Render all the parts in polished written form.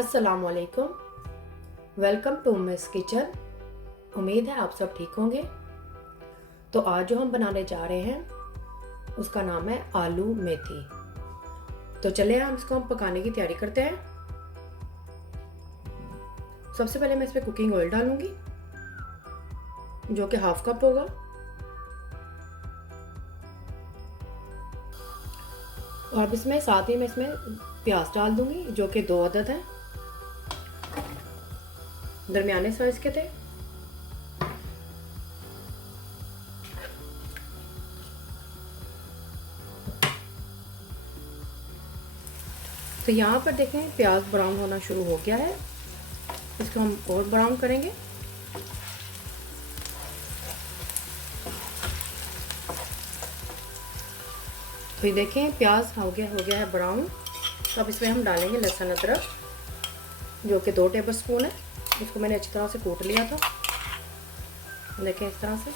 अस्सलाम वालेकुम। Welcome to Miss Kitchen. उम्मीद है आप सब ठीक होंगे। तो आज जो हम बनाने जा रहे हैं उसका नाम है आलू मेथी। तो चले हम इसको पकाने की तैयारी करते हैं। सबसे पहले मैं इसमें कुकिंग ऑयल डालूंगी जो कि हाफ कप होगा। और अब इसमें साथ ही मैं इसमें प्याज डाल दूंगी जो कि 2 अदद हैं, दरमियाने साइज के थे। तो यहाँ पर देखें प्याज ब्राउन होना शुरू हो गया है, इसको हम और ब्राउन करेंगे। तो ये देखें प्याज हो गया है ब्राउन। तो अब इसमें हम डालेंगे लहसुन अदरक जो कि 2 टेबल स्पून है। इसको मैंने अच्छी तरह से कूट लिया था। देखें इस तरह से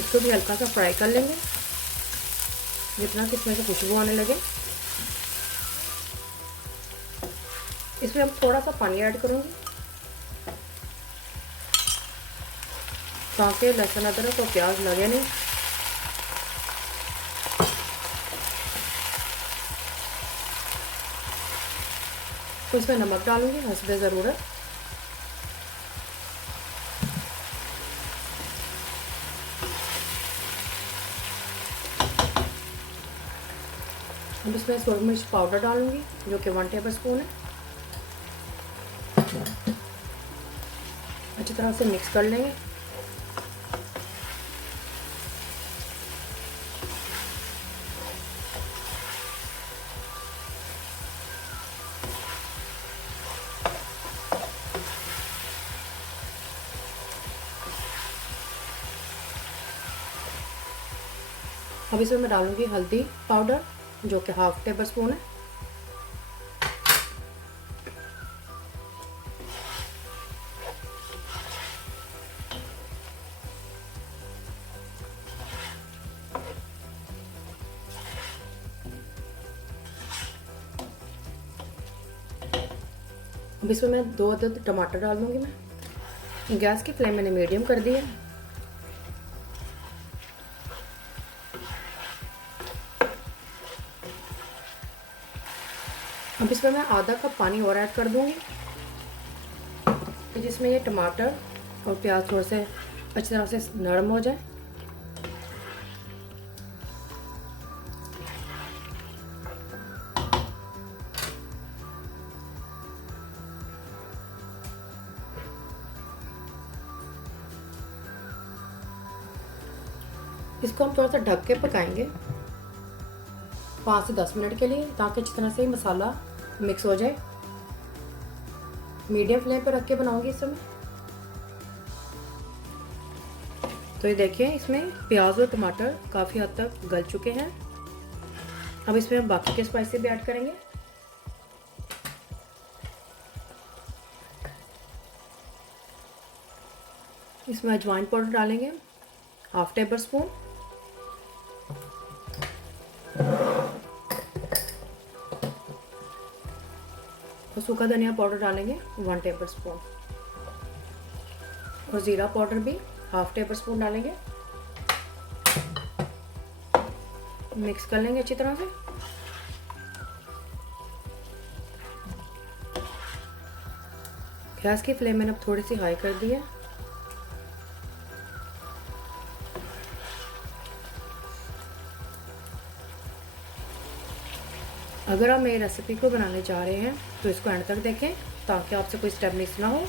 इसको भी हल्का सा फ्राई कर लेंगे जितना कि इसमें से खुशबू आने लगे। इसमें हम थोड़ा सा पानी ऐड करूँगी ताकि लहसुन अदरक और प्याज लगे नहीं। तो इसमें नमक डालूंगी हस्बे ज़रूरत। अब इसमें सूरज मिर्च पाउडर डालूंगी जो कि 1 टेबल स्पून है। अच्छी तरह से मिक्स कर लेंगे। अब इसमें मैं डालूंगी हल्दी पाउडर जो कि हाफ टेबल स्पून है। अब इसमें मैं 2 अदद टमाटर डाल दूंगी। मैं गैस की फ्लेम मैंने मीडियम कर दी है। अब इसमें मैं आधा कप पानी और ऐड कर दूंगी जिसमें ये टमाटर और प्याज थोड़े से अच्छी तरह से नरम हो जाए। इसको हम थोड़ा सा ढक के पकाएंगे 5 से 10 मिनट के लिए ताकि अच्छी तरह से मसाला मिक्स हो जाए। मीडियम फ्लेम पर रख के बनाऊंगी इस समय। तो ये देखिए इसमें प्याज और टमाटर काफ़ी हद तक गल चुके हैं। अब इसमें हम बाकी के स्पाइसेस भी ऐड करेंगे। इसमें अजवाइन पाउडर डालेंगे हाफ टेबल स्पून। और सूखा धनिया पाउडर डालेंगे 1 टेबल स्पून। और ज़ीरा पाउडर भी हाफ टेबल स्पून डालेंगे। मिक्स कर लेंगे अच्छी तरह से। गैस की फ्लेम मैंने अब थोड़ी सी हाई कर दी है। अगर आप मेरी रेसिपी को बनाने जा रहे हैं तो इसको एंड तक देखें ताकि आपसे कोई स्टेप मिस ना हो।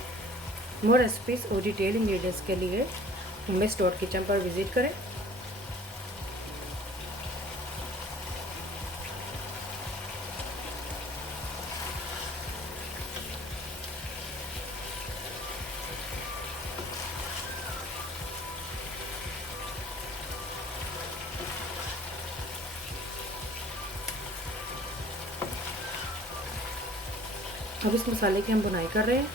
मोर रेसिपीज़ और डिटेल इंग्रेडिएंट्स के लिए मिस डॉट किचन पर विज़िट करें। अब इस मसाले की हम बुनाई कर रहे हैं।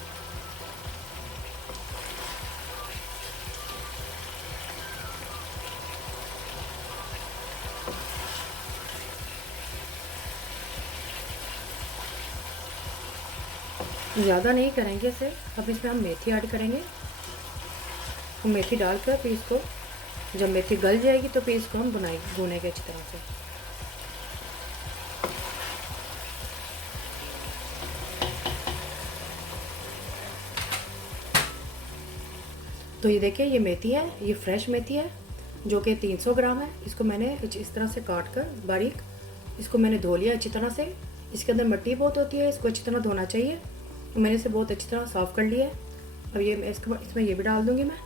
ज़्यादा नहीं करेंगे इसे। अब इसमें हम मेथी ऐड करेंगे। हम मेथी डालकर फिर इसको, जब मेथी गल जाएगी तो फिर इसको हम भूनेंगे अच्छी तरह से। तो ये देखिए, ये मेथी है, ये फ्रेश मेथी है जो कि 300 ग्राम है। इसको मैंने इस तरह से काट कर बारीक इसको मैंने धो लिया अच्छी तरह से। इसके अंदर मिट्टी बहुत होती है, इसको अच्छी तरह धोना चाहिए। तो मैंने इसे बहुत अच्छी तरह साफ़ कर लिया है। अब ये इसमें ये भी डाल दूँगी मैं।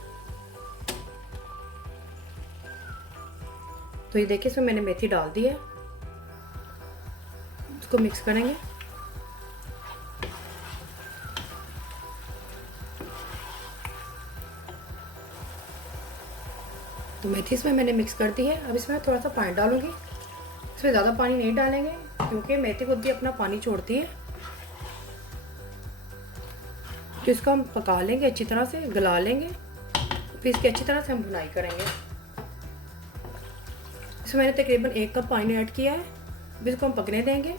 तो ये देखिए, इसमें मैंने मेथी डाल दी है। इसको मिक्स करेंगे। तो मेथी इसमें मैंने मिक्स कर दी है। अब इसमें थोड़ा सा पानी डालूंगी। इसमें ज़्यादा पानी नहीं डालेंगे क्योंकि मेथी खुद भी अपना पानी छोड़ती है। तो इसको हम पका लेंगे अच्छी तरह से, गला लेंगे, फिर इसकी अच्छी तरह से हम भुनाई करेंगे। इसमें मैंने तकरीबन 1 कप पानी ऐड किया है। अब इसको हम पकने देंगे।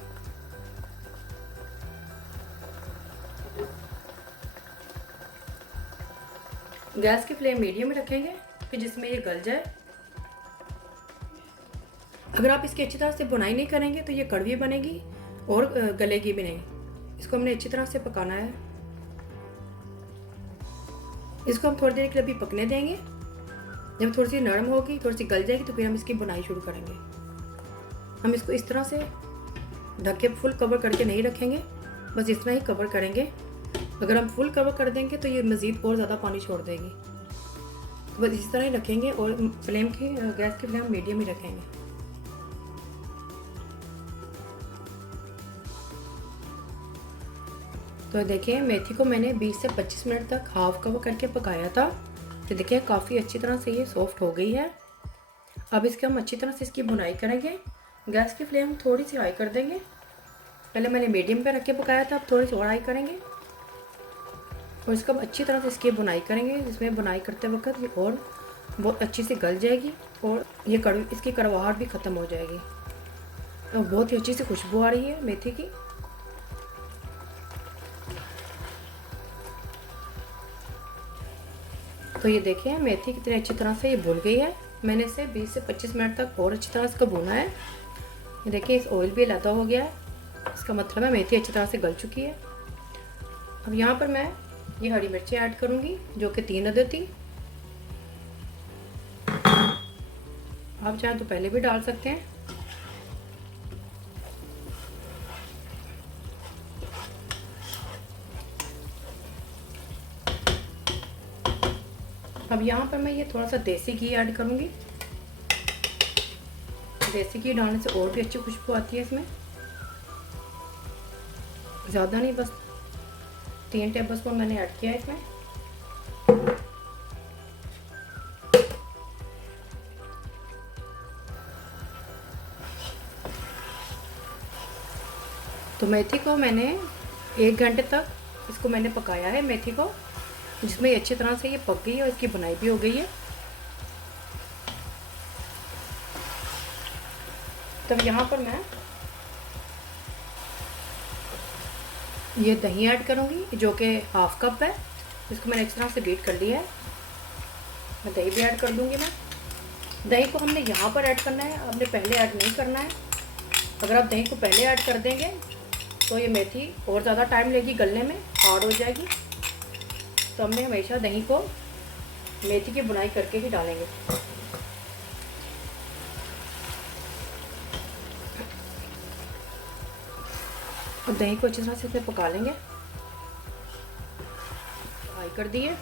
गैस की फ्लेम मीडियम में रखेंगे कि जिसमें ये गल जाए। अगर आप इसकी अच्छी तरह से भुनाई नहीं करेंगे तो ये कड़वी बनेगी और गलेगी भी नहीं। इसको हमने अच्छी तरह से पकाना है। इसको हम थोड़ी देर के लिए अभी पकने देंगे। जब थोड़ी सी नरम होगी, थोड़ी सी गल जाएगी, तो फिर हम इसकी बुनाई शुरू करेंगे। हम इसको इस तरह से ढक के फुल कवर करके नहीं रखेंगे, बस इतना ही कवर करेंगे। अगर हम फुल कवर कर देंगे तो ये मज़ीद और ज़्यादा पानी छोड़ देगी। तो बस इसी तरह ही रखेंगे और गैस की फ्लेम मीडियम ही रखेंगे। तो देखिए, मेथी को मैंने 20 से 25 मिनट तक हाफ कवर करके पकाया था। तो देखिए, काफ़ी अच्छी तरह से ये सॉफ्ट हो गई है। अब इसके हम अच्छी तरह से इसकी भुनाई करेंगे। गैस की फ्लेम थोड़ी सी हाई कर देंगे। पहले मैंने मीडियम पे रख के पकाया था, अब थोड़ी सी और हाई करेंगे और इसको हम अच्छी तरह से इसकी बुनाई करेंगे, जिसमें बुनाई करते वक्त ये और बहुत अच्छी से गल जाएगी और ये इसकी कड़वाहट भी ख़त्म हो जाएगी। और बहुत ही अच्छी सी खुशबू आ रही है मेथी की। तो ये देखिए, मेथी कितनी अच्छी तरह से ये भून गई है। मैंने इसे 20 से 25 मिनट तक और अच्छी तरह इसको भूना है। ये देखिए, इस ऑयल भी लगा हो गया है। इसका मतलब है मेथी अच्छी तरह से गल चुकी है। अब यहाँ पर मैं ये हरी मिर्ची ऐड करूँगी जो कि 3 अदद थी। आप चाहें तो पहले भी डाल सकते हैं। अब यहाँ पर मैं ये थोड़ा सा देसी घी ऐड करूँगी। देसी घी डालने से और भी अच्छी खुशबू आती है इसमें। ज़्यादा नहीं, बस 3 टेबलस्पून मैंने ऐड किया है इसमें। तो मेथी को मैंने 1 घंटे तक इसको मैंने पकाया है मेथी को, जिसमें अच्छी तरह से ये पक गई है और इसकी बुनाई भी हो गई है। तब यहाँ पर मैं ये दही ऐड करूँगी जो कि हाफ कप है। इसको मैंने अच्छी तरह से बीट कर लिया है। मैं दही भी ऐड कर दूँगी। मैं दही को हमने यहाँ पर ऐड करना है, हमने पहले ऐड नहीं करना है। अगर आप दही को पहले ऐड कर देंगे तो ये मेथी और ज़्यादा टाइम लेगी गलने में, हार्ड हो जाएगी। तो हमने हमेशा दही को मेथी की बुनाई करके ही डालेंगे। और दही को अच्छी तरह से इसमें पका लेंगे। फ्राई कर दिए।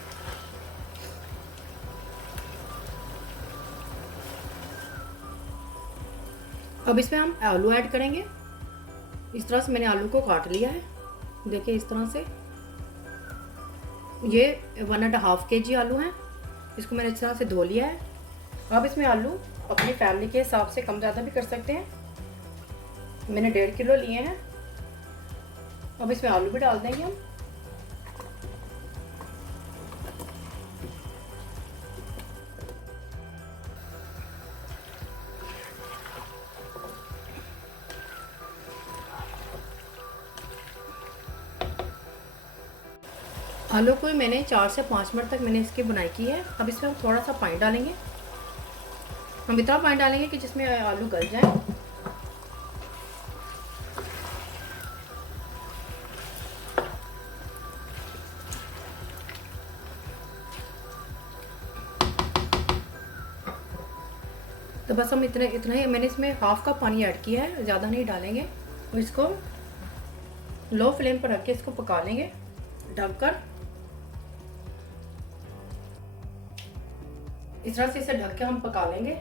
अब इसमें हम आलू ऐड करेंगे। इस तरह से मैंने आलू को काट लिया है। देखिए, इस तरह से ये 1.5 kg आलू हैं। इसको मैंने इस तरह से धो लिया है। अब इसमें आलू अपनी फैमिली के हिसाब से कम ज़्यादा भी कर सकते हैं। मैंने 1.5 किलो लिए हैं। अब इसमें आलू भी डाल देंगे हम। आलू को मैंने 4 से 5 मिनट तक मैंने इसकी बुनाई की है। अब इसमें हम थोड़ा सा पानी डालेंगे। हम इतना पानी डालेंगे कि जिसमें आलू गल जाए। तो बस हम इतना ही मैंने इसमें हाफ कप पानी ऐड किया है, ज़्यादा नहीं डालेंगे। और इसको लो फ्लेम पर रख के इसको पका लेंगे ढककर। इस तरह से इसे ढक के हम पका लेंगे।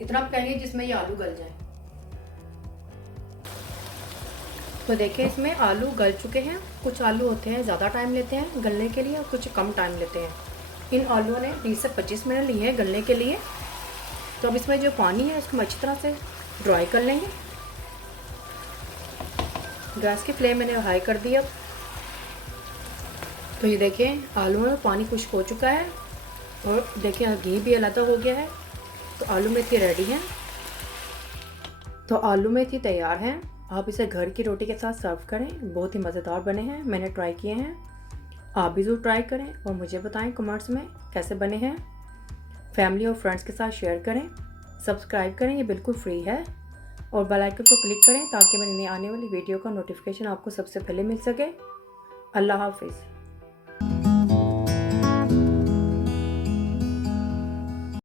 इतना पकाएंगे जिसमें ये आलू गल जाए। तो देखिए इसमें आलू गल चुके हैं। कुछ आलू होते हैं ज़्यादा टाइम लेते हैं गलने के लिए और कुछ कम टाइम लेते हैं। इन आलूओं ने 20 से 25 मिनट लिए हैं गलने के लिए। तो अब इसमें जो पानी है उसको हम अच्छी तरह से ड्राई कर लेंगे। गैस की फ्लेम मैंने हाई कर दी अब। तो ये देखिए आलू में पानी खुश्क हो चुका है और देखिए घी भी अलग हो गया है। तो आलू मेथी रेडी है। तो आलू मेथी तैयार है। आप इसे घर की रोटी के साथ सर्व करें, बहुत ही मज़ेदार बने हैं। मैंने ट्राई किए हैं, आप भी ज़रूर ट्राई करें और मुझे बताएं कमेंट्स में कैसे बने हैं। फैमिली और फ्रेंड्स के साथ शेयर करें, सब्सक्राइब करें, ये बिल्कुल फ्री है। और बेल आइकन को क्लिक करें ताकि मेरी नई आने वाली वीडियो का नोटिफिकेशन आपको सबसे पहले मिल सके। अल्लाह हाफिज़।